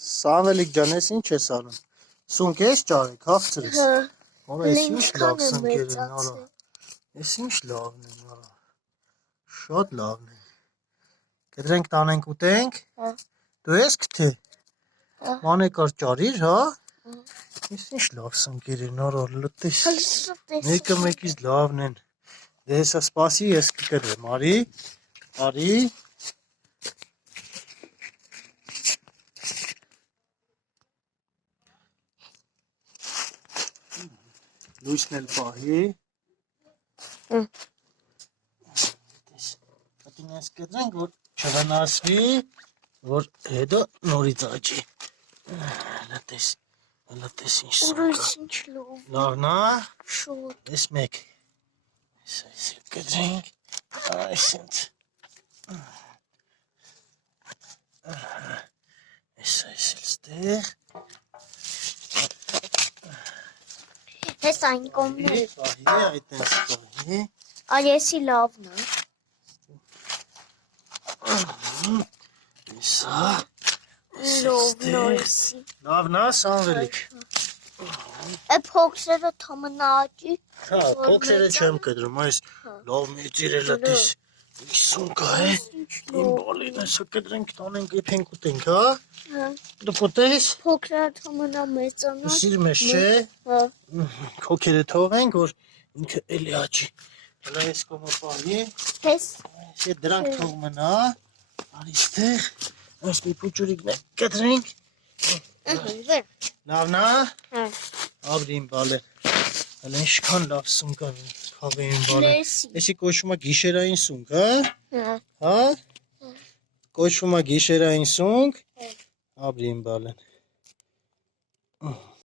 Սամվելիկ ջան, ես ինչ ես անում։ Սունկ ես ճարեք, հաղցրես։ Արա, ես ինչ լավ սունկեր են, արա։ Ես ինչ լավն են, արա։ Շատ լավն են։ Կտրենք տանենք ուտենք։ Դու ես կթե։ Մանեկար ճարիր, հա։ Ես ինչ լավ սունկեր են, արա, լտես։ Մեկը մեկից լավն են։ Դե հեսա սպասի, ես կկրեմ, արի։ Արի։ Լույսն էլ պահի։ Պատին ես կտրենք, որ չվնասվի, որ հետո նորից աճի։ Լտես ինչ սունկ։ Լավն է։ Ես մեկ։ Այս կտրենք, այսինչ։ Այս ստեղ։ Հես այն կողմն է։ Պահի, այդտենց պահի։ Այեսի լավն է։ Իսա։ Լավն է։ Լավն է, Սամվելիկ։ Է փոքրերը թամնաճի։ Հա, փոքրերը չեմ կտրում, այս լավ մեծիր էլ դես։ Սունկ է։ Իմ բալին այսը կտրենք, տանենք, իփենք ուտենք, հա։ Դու կուտես։ Փոքրերը թամնա մեծանա։ Սիրում ես, չէ։ Հա։ Քոքերը թողենք, որ ինքը էլի աճի։ Հələ ես կոմը պահի։ Հես։ Ես դրանք թող մնա։ Արի ստեղ։ Այս մի փուճուրիկն է կտրենք։ Լավն է։ Հա։ Ապրի իմ բալեն։ Հələ ինչքան լավ սունկ է խաղի իմ բալեն։ Էսի կոչվում է գիշերային սունկ, հա։ Հա։ Կոչվում է գիշերային սունկ։ Ապրի իմ բալեն։